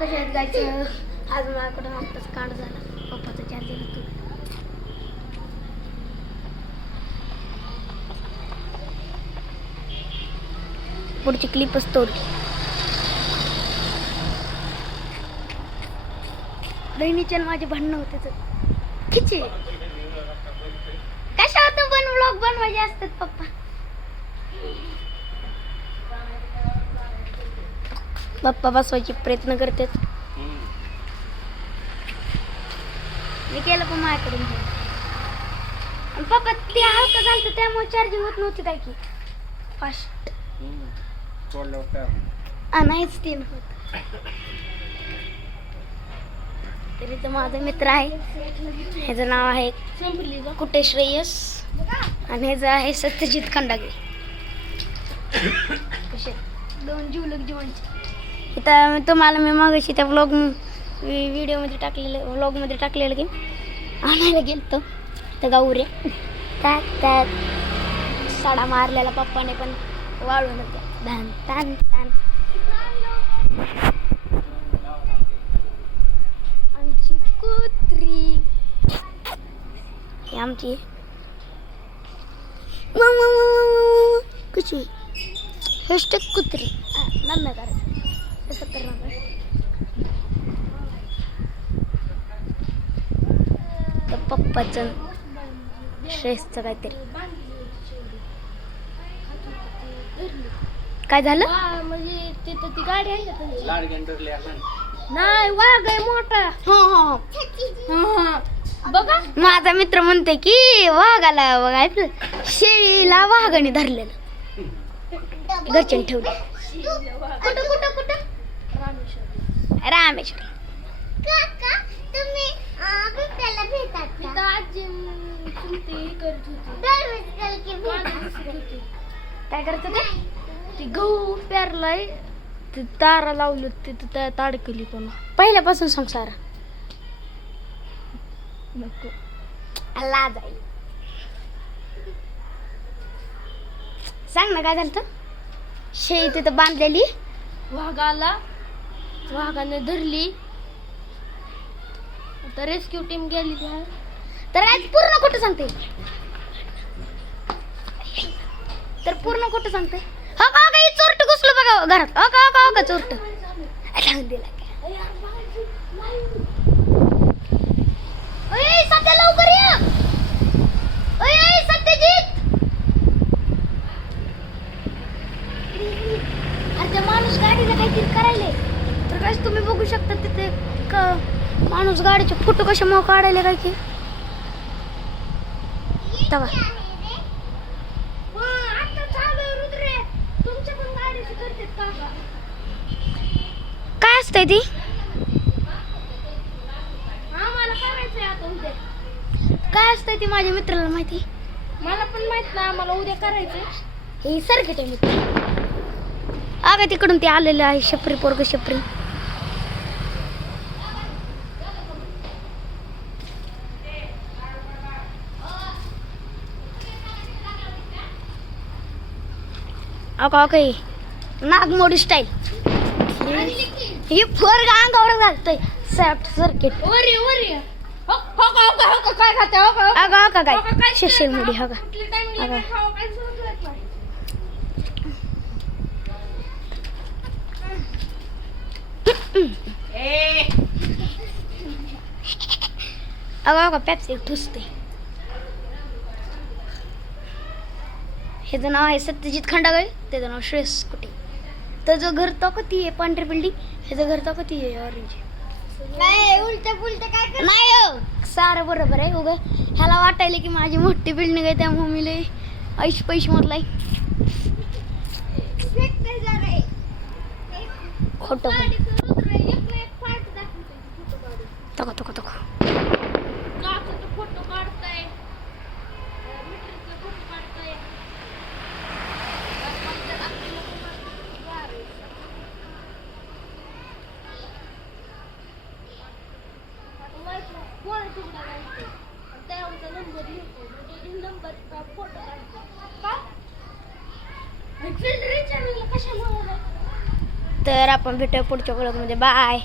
कशा आहेत गायचं. आज माझ्याकडून आत्ताच काढ झाला पप्पाचा चार्जर होतो. पुढची क्लिपच तोडली. बहिणीच्या माझे भांडणं होते तर खिचे कशावर तर पण व्लॉग बनवायचे असतात पप्पा. पप्पा बसवायचे प्रयत्न करतात. मी केलं पण माझ्याकडून. आणि पप्पा ते हलकं झालं त्यामुळे चार्जिंग होत नव्हती काय की फास्ट. नाहीच ते होत. तरी तर माझा मित्र आहे. ह्याचं नाव आहे कुठे श्रेयस आणि ह्याचं आहे सत्यजित खंडागळे. कसे दोन जीवलग जीवांचे. इथं तुम्हाला मी मागाशी त्या व्हिडिओमध्ये व्लॉगमध्ये टाकलेलं की आणायला गेलतो तर गावरे त्यात साडा मारलेला पप्पाने पण वाळून होत्या. धान तान तान. आमची कुत्री ही आमची कशी हॅशटॅग कुत्री नन्ना करायचं. पप्पाचं श्रेयसचं काहीतरी काय झालं. म्हणजे तिथं ती गाडी आहे नाही वाघ आहे मोठा. बघा माझा मित्र म्हणते की वाघाला बघा शेळीला वाघाने धरलेलं घरच्याने ठेवलं. कुठं कुठं कुठं रामेश्वर. काय करत होते. ती गहू पेरलाय ते तारा लावली तिथं ताड केली पुन्हा पहिल्यापासून संसार नको लाज आहे. सांग ना काय झालं. शेळी तिथं बांधलेली वाघाने धरली तर रेस्क्यू टीम गेली. तर आज पूर्ण कुठं सांगते. तर पूर्ण कुठं सांगते. हो का काही चोरट घुसलं बघा घरात. हो का हो का चोरट दिला. सध्या लवकर या. सत्यजित अरे माणूस गाडीला काहीतरी करायले. तर काय तुम्ही बघू शकता तिथे माणूस गाडीचे फोटो कशा मग काढायला काय की काय असतंय ती. काय असतंय ती माझ्या मित्राला माहिती. मला पण माहित नाही. आम्हाला उद्या करायचंय. हे सर्किट आहे मित्र. अगं तिकडून ते आलेलं आहे शपरी पोरग शपरी. काही नागमोडी स्टाईल ही पोरग अंगावर घालतोय सर्किट. काय खाते काय सोशल मीडिया अगं पेप्सी ठुसते. ह्याचं नाव आहे सत्यजित खंडागळे. त्याचं नाव श्रेयस कुठे. त्याचं घर तो कधी आहे पांढरी बिल्डिंग. ह्याचं घर तो कधी आहे ऑरेंज. नाही उलट पुलट काय नाही सारं बरोबर आहे. उगा ह्याला वाटायला की माझी मोठी बिल्डिंग आहे त्यामुळे मी लय ऐश पैश मधलाय. खोटं तको तको तको तर आपण भेटूया पुढच्या व्लॉगमध्ये. बाय.